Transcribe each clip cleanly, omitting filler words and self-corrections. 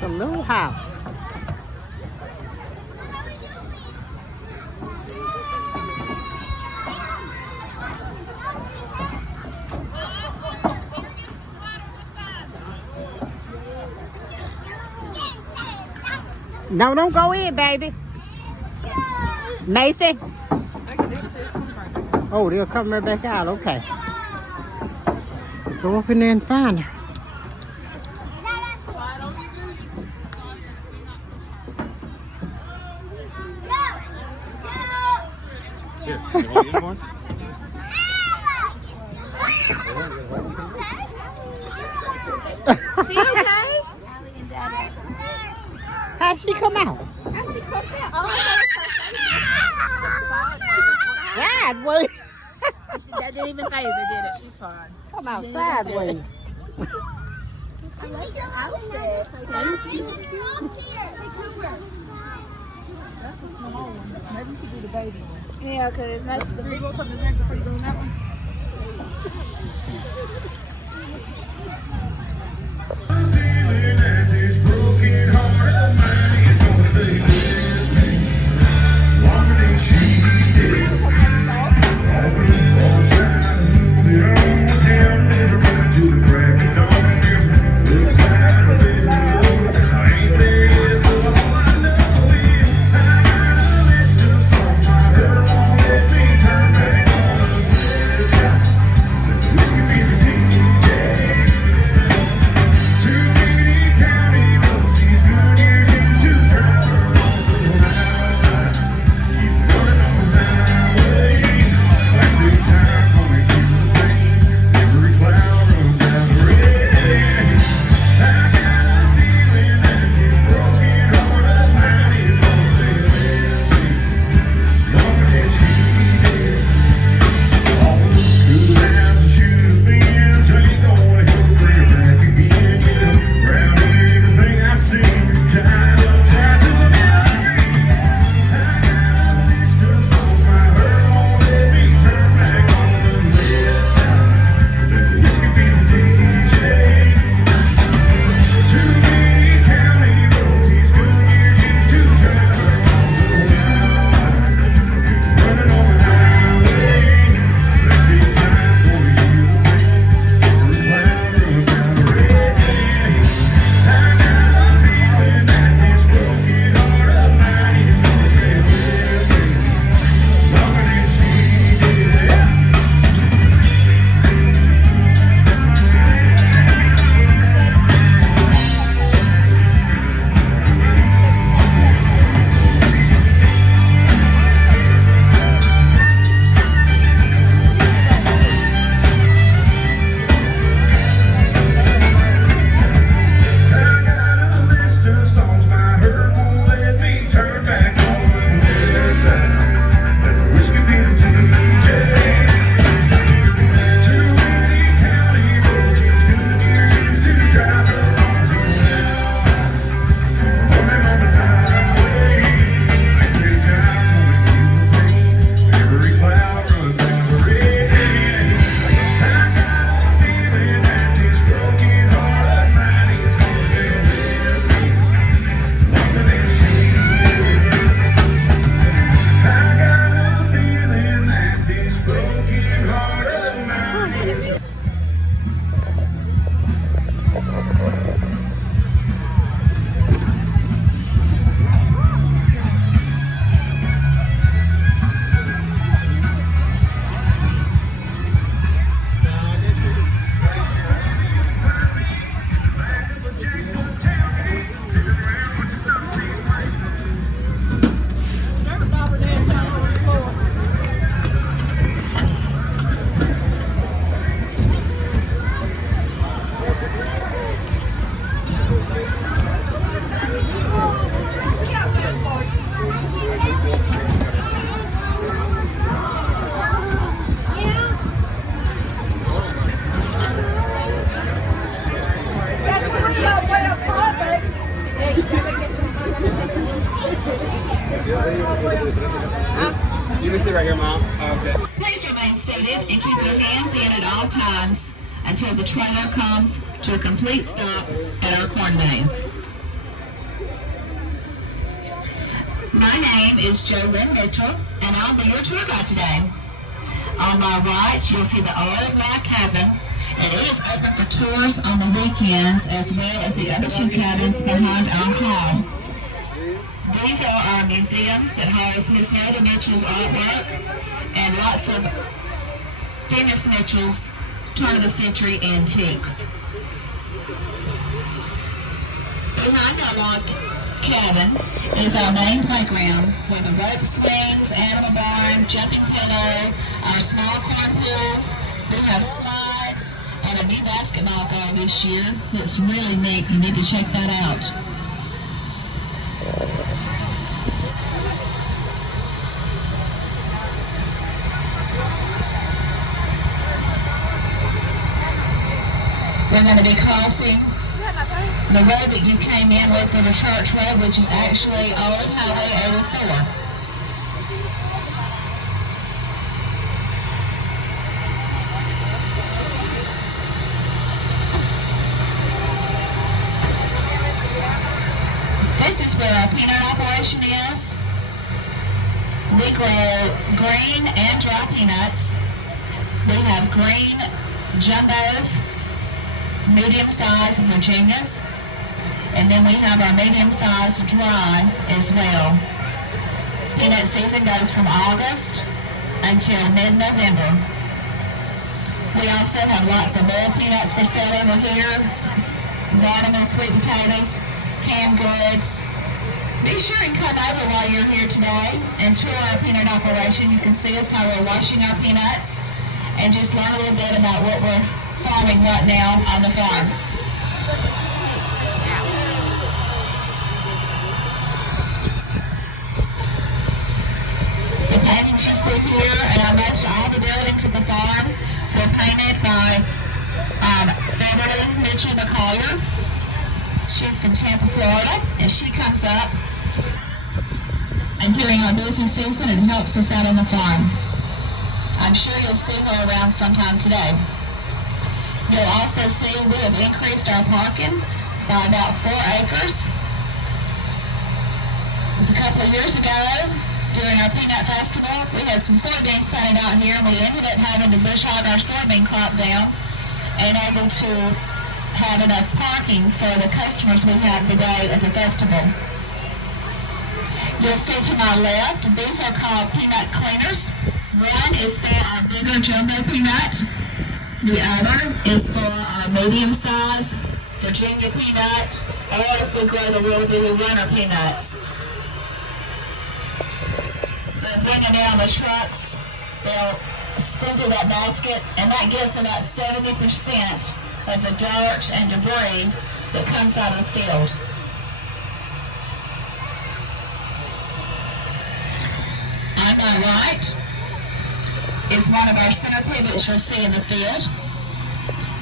The little house. No, don't go in, baby. Macy? Oh, they'll come right back out. Okay. Go up in there and find her. Here, you want to get one? She okay? How'd she come out? Sideways. That didn't even phase her, did it? She's fine. Come out sideways. I like your outfit. Thank you. Maybe you should do the baby one. Yeah, because it's nice. The big one something next before you go on that one. You can sit right here, Mom. Okay. Please remain seated and keep your hands in at all times. until the trailer comes to a complete stop at our corn maze. My name is Jolynn Mitchell, and I'll be your tour guide today. On my right, you'll see the old log cabin, and it is open for tours on the weekends, as well as the other two cabins behind our home. These are our museums that house Miss Nelda Mitchell's artwork and lots of famous Mitchell's turn-of-the-century antiques. Behind our log cabin is our main playground with the rope swings, animal barn, jumping pillow, our small corn pool. We have slides and a new basketball goal this year. It's really neat. You need to check that out. We're going to be crossing the road that you came in with for the church road, which is actually Old Highway 84. This is where our peanut operation is. We grow green and dry peanuts. We have green jumbos, medium-sized Virginias, and then we have our medium-sized dry as well. Peanut season goes from August until mid-November. We also have lots of boiled peanuts for sale over here, watermelon, sweet potatoes, canned goods. Be sure and come over while you're here today and tour our peanut operation. You can see us how we're washing our peanuts and just learn a little bit about what we're farming right now on the farm. The paintings you see here and almost all the buildings at the farm were painted by Beverly Mitchell McCollier. She's from Tampa, Florida, and she comes up and during our busy season and helps us out on the farm. I'm sure you'll see her around sometime today. You'll also see we have increased our parking by about 4 acres. It was a couple of years ago during our peanut festival. We had some soybeans planted out here, and we ended up having to bush hog our soybean crop down and able to have enough parking for the customers we had today at the festival. You'll see to my left, these are called peanut cleaners. One is for our bigger jumbo peanut. The other is for our medium-sized Virginia peanut, or if we grow the little bitty runner peanuts. They'll bring it down the trucks, they'll spin through that basket, and that gives about 70% of the dirt and debris that comes out of the field. On my right is one of our center pivots you'll see in the field.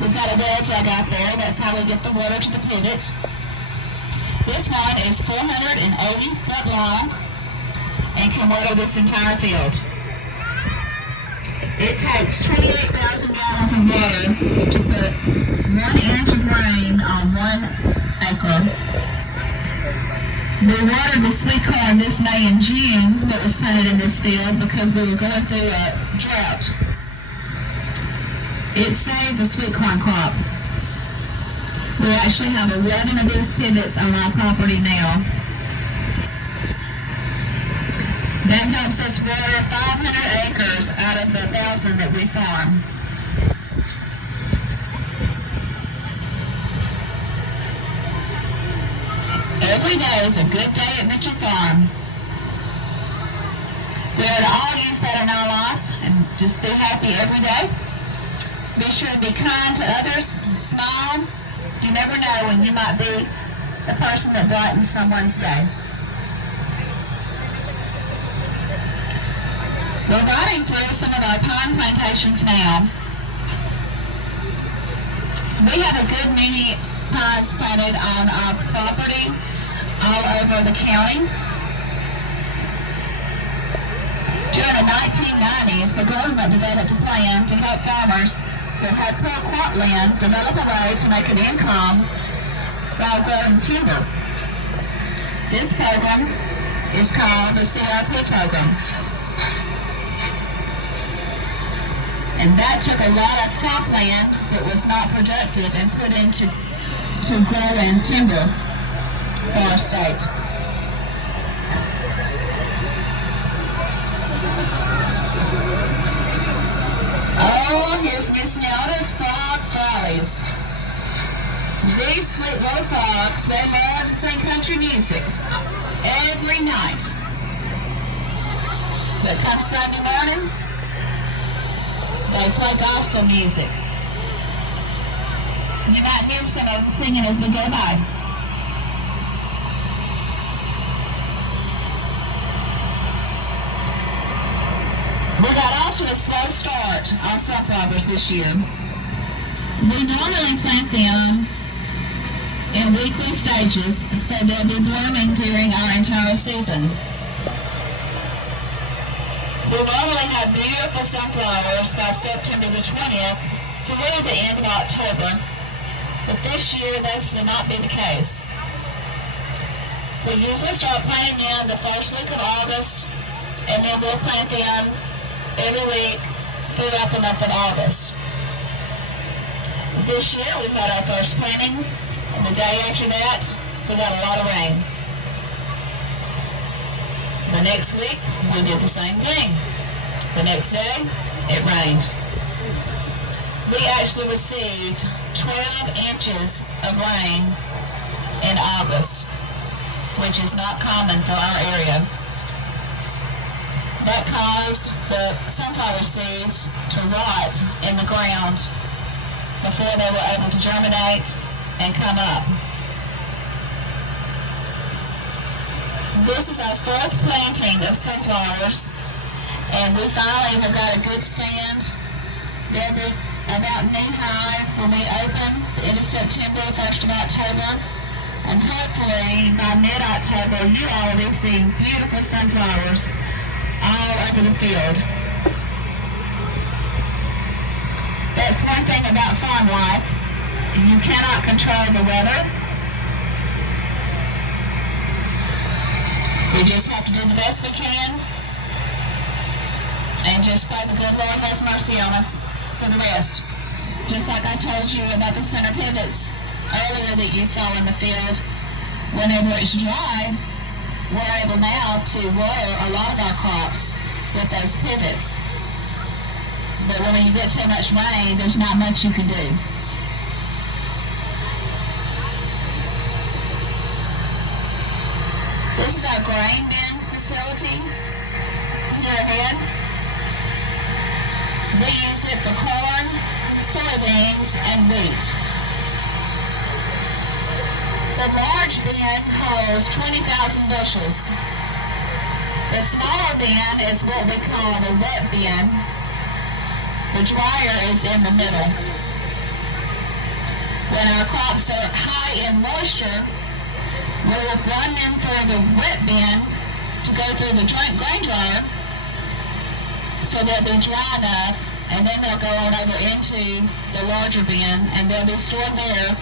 We've got a well dug out there. That's how we get the water to the pivot. This one is 480 foot long and can water this entire field. It takes 28,000 gallons of water to put 1 inch of rain on 1 acre. We watered the sweet corn this May and June that was planted in this field because we were going through a drought. It saved the sweet corn crop. We actually have 11 of these pivots on our property now. That helps us water 500 acres out of the 1,000 that we farm. Every day is a good day at Michell Farm. We are to all use that in our life and just be happy every day. Be sure to be kind to others and smile. You never know when you might be the person that brightens someone's day. We're riding through some of our pine plantations now. We have a good many pines planted on our property all over the county. During the 1990s, the government developed a plan to help farmers that had poor crop land develop a way to make an income while growing timber. This program is called the CRP program. And that took a lot of cropland that was not productive and put into growing timber for our state. Oh, here's Miss Nelda's Frog Frolies. These sweet little frogs, they love to sing country music every night. But come Sunday morning, they play gospel music. You might hear some of them singing as we go by. We got off to a slow start on sunflowers this year. We normally plant them in weekly stages, so they'll be blooming during our entire season. We normally have beautiful sunflowers by September the 20th through the end of October, but this year this will not be the case. We usually start planting them the first week of August, and then we'll plant them every week throughout the month of August. This year we've had our first planting, and the day after that we got a lot of rain. The next week we did the same thing. The next day it rained. We actually received 12 inches of rain in August, which is not common for our area. That caused the sunflower seeds to rot in the ground before they were able to germinate and come up. This is our fourth planting of sunflowers, and we finally have got a good stand. They'll be about knee-high when we open the end of September, 1st of October, and hopefully by mid-October you all will be seeing beautiful sunflowers all over the field. That's one thing about farm life. You cannot control the weather. We just have to do the best we can and just pray the good Lord has mercy on us for the rest. Just like I told you about the center pivots earlier that you saw in the field, whenever it's dry, we're able now to row a lot of our crops with those pivots. But when you get too much rain, there's not much you can do. This is our grain bin facility here again. We use it for corn, soybeans, and wheat. The large bin holds 20,000 bushels. The smaller bin is what we call the wet bin. The dryer is in the middle. When our crops are high in moisture, we will run them through the wet bin to go through the grain dryer so they'll be dry enough, and then they'll go on over into the larger bin, and they'll be stored there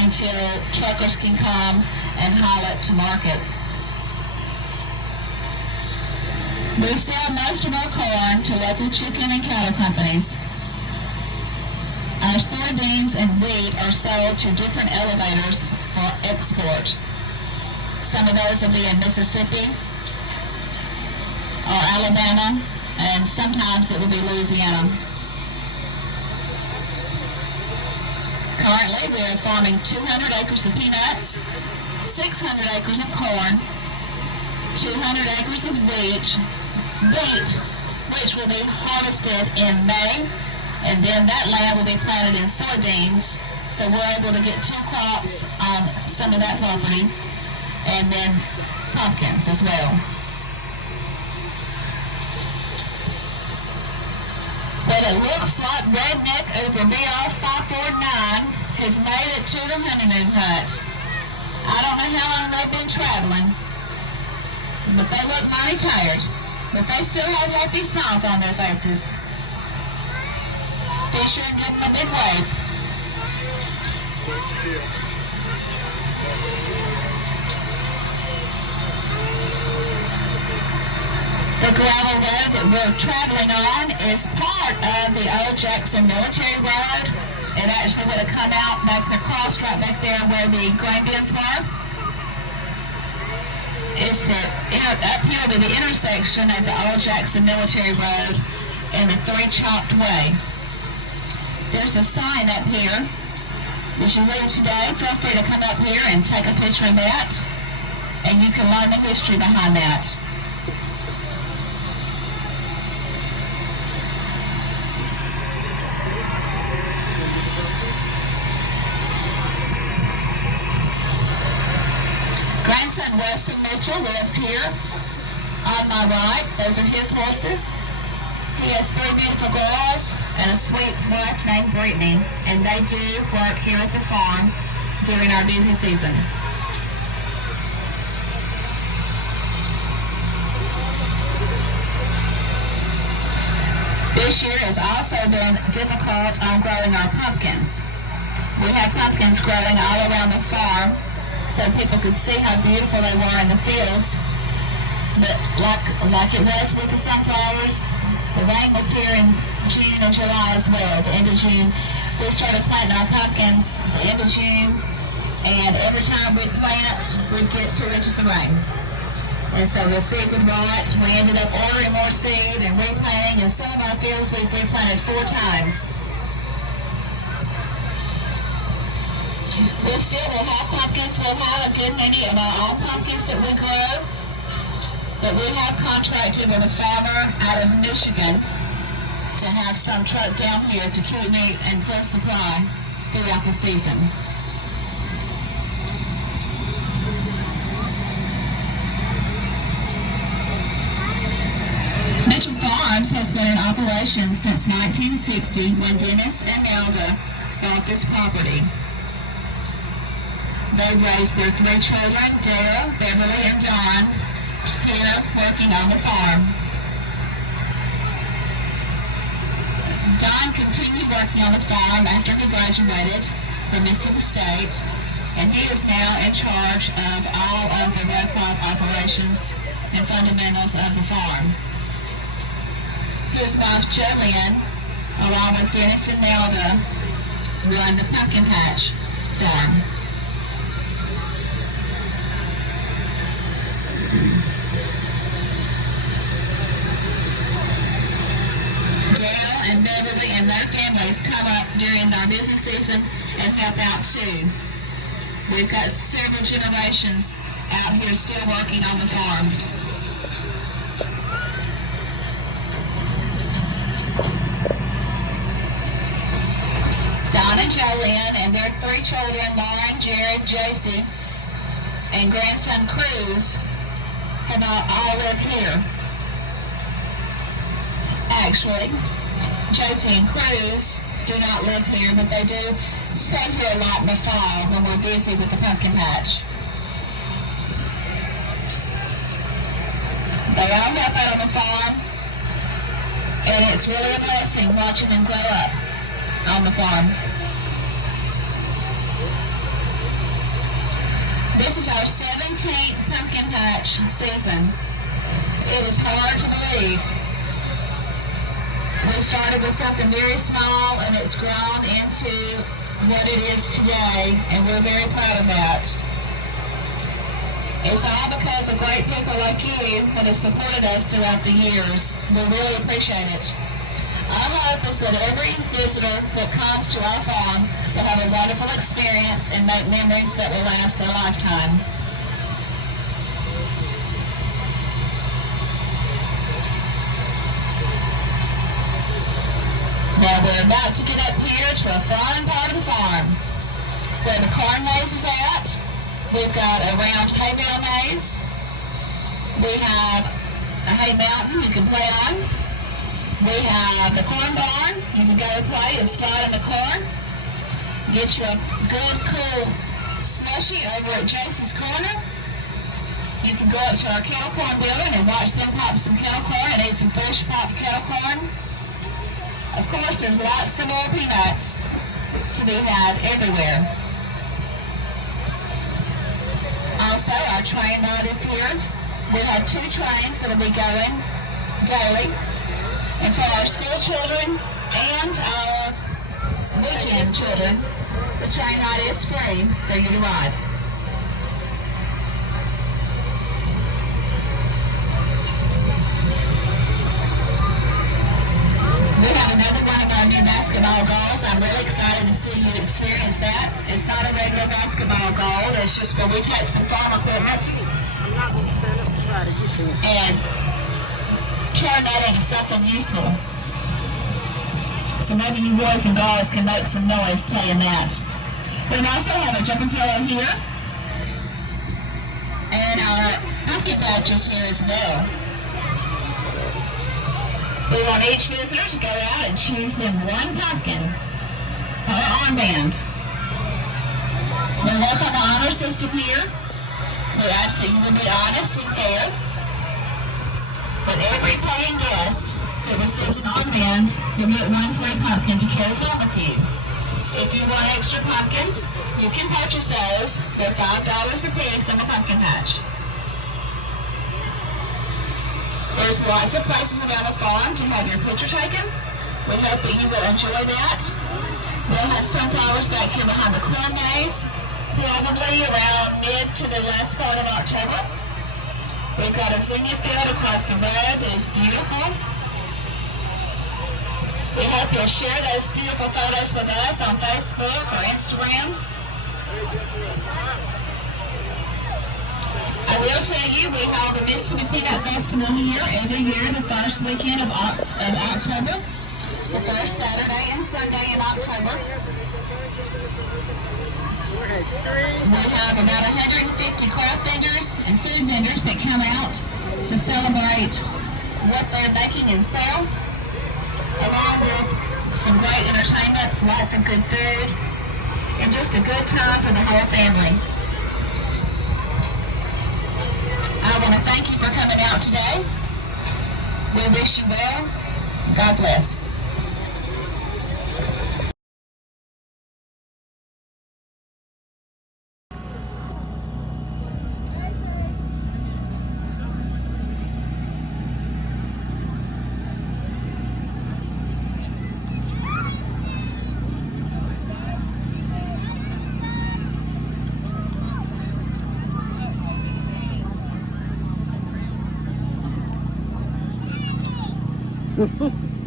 until truckers can come and haul it to market. We sell most of our corn to local chicken and cattle companies. Our soybeans and wheat are sold to different elevators for export. Some of those will be in Mississippi or Alabama, and sometimes it will be Louisiana. Currently, we are farming 200 acres of peanuts, 600 acres of corn, 200 acres of wheat, which will be harvested in May, and then that land will be planted in soybeans, so we're able to get 2 crops on some of that property, and then pumpkins as well. But it looks like Redneck over BR 549 has made it to the honeymoon hut. I don't know how long they've been traveling, but they look mighty tired. But they still have happy smiles on their faces. Be sure and give them a big wave. The gravel road that we're traveling on is part of the old Jackson Military Road. It actually would have come out back across right back there where the grain bins were. It's up here to the intersection of the old Jackson Military Road and the Three Chopped Way. There's a sign up here. As you leave today, feel free to come up here and take a picture of that, and you can learn the history behind that. Grandson Weston Mitchell lives here on my right. Those are his horses. He has 3 beautiful girls and a sweet wife named Brittany, and they do work here at the farm during our busy season. This year has also been difficult on growing our pumpkins. We had pumpkins growing all around the farm so people could see how beautiful they were in the fields. But like it was with the sunflowers, the rain was here in June and July as well, the end of June. We started planting our pumpkins the end of June, and every time we'd plant, we'd get 2 inches of rain. And so the seed would rot. We ended up ordering more seed and replanting, and some of our fields we've replanted 4 times. We still will have pumpkins. We'll have a good many of our own pumpkins that we grow. But we have contracted with a farmer out of Michigan to have some truck down here to keep me in full supply throughout the season. Michell Farm has been in operation since 1960 when Dennis and Nelda bought this property. They raised their 3 children, Dale, Beverly, and Dawn, here working on the farm. Don continued working on the farm after he graduated from Mississippi State, and he is now in charge of all of the row crop operations and fundamentals of the farm. His wife Jolynn, along with Dennis and Nelda, run the pumpkin patch farm. Dale and Beverly and their families come up during our busy season and help out too. We've got several generations out here still working on the farm. Don and Jolynn and their 3 children, Lauren, Jared, JC, and grandson Cruz, have all lived here. Actually, JC and Cruz do not live here, but they do stay here a lot in the fall when we're busy with the pumpkin patch. They all help out on the farm, and it's really a blessing watching them grow up on the farm. This is our 17th pumpkin patch season. It is hard to believe. We started with something very small, and it's grown into what it is today, and we're very proud of that. It's all because of great people like you that have supported us throughout the years. We really appreciate it. Our hope is that every visitor that comes to our farm will have a wonderful experience and make memories that will last a lifetime. Now we're about to get up here to a fun part of the farm where the corn maze is at. We've got a round hay bale maze. We have a hay mountain you can play on. We have the corn barn. You can go play and slide in the corn. Get you a good, cool slushy over at Jason's Corner. You can go up to our kettle corn building and watch them pop some kettle corn and eat some fresh popped kettle corn. Of course, there's lots of more peanuts to be had everywhere. Also, our train ride is here. We have 2 trains that will be going daily. And for our school children and our weekend children, the train ride is free for you to ride. We have another one of our new basketball goals. I'm really excited to see you experience that. It's not a regular basketball goal. It's just where we take some farm equipment and turn that into something useful. So maybe you boys and girls can make some noise playing that. We also have a jumping pillow here. And our pumpkin patches here as well. We want each visitor to go out and choose them one pumpkin or armband. We work on the honor system here. We ask that you will be honest and fair. But every paying guest who receives an armband will get 1 free pumpkin to carry home with you. If you want extra pumpkins, you can purchase those. They're $5 a piece in the pumpkin patch. There's lots of places around the farm to have your picture taken. We hope that you will enjoy that. We'll have sunflowers back here behind the corn maze, probably around mid to the last part of October. We've got a zinnia field across the road that is beautiful. We hope you'll share those beautiful photos with us on Facebook or Instagram. I will tell you, we hold the Mississippi Peanut Festival here every year, the first weekend of October. It's the first Saturday and Sunday in October. We have about 150 craft vendors and food vendors that come out to celebrate what they're making and sell, along with some great entertainment, lots of good food, and just a good time for the whole family. I want to thank you for coming out today. We wish you well. God bless. Mm-hmm.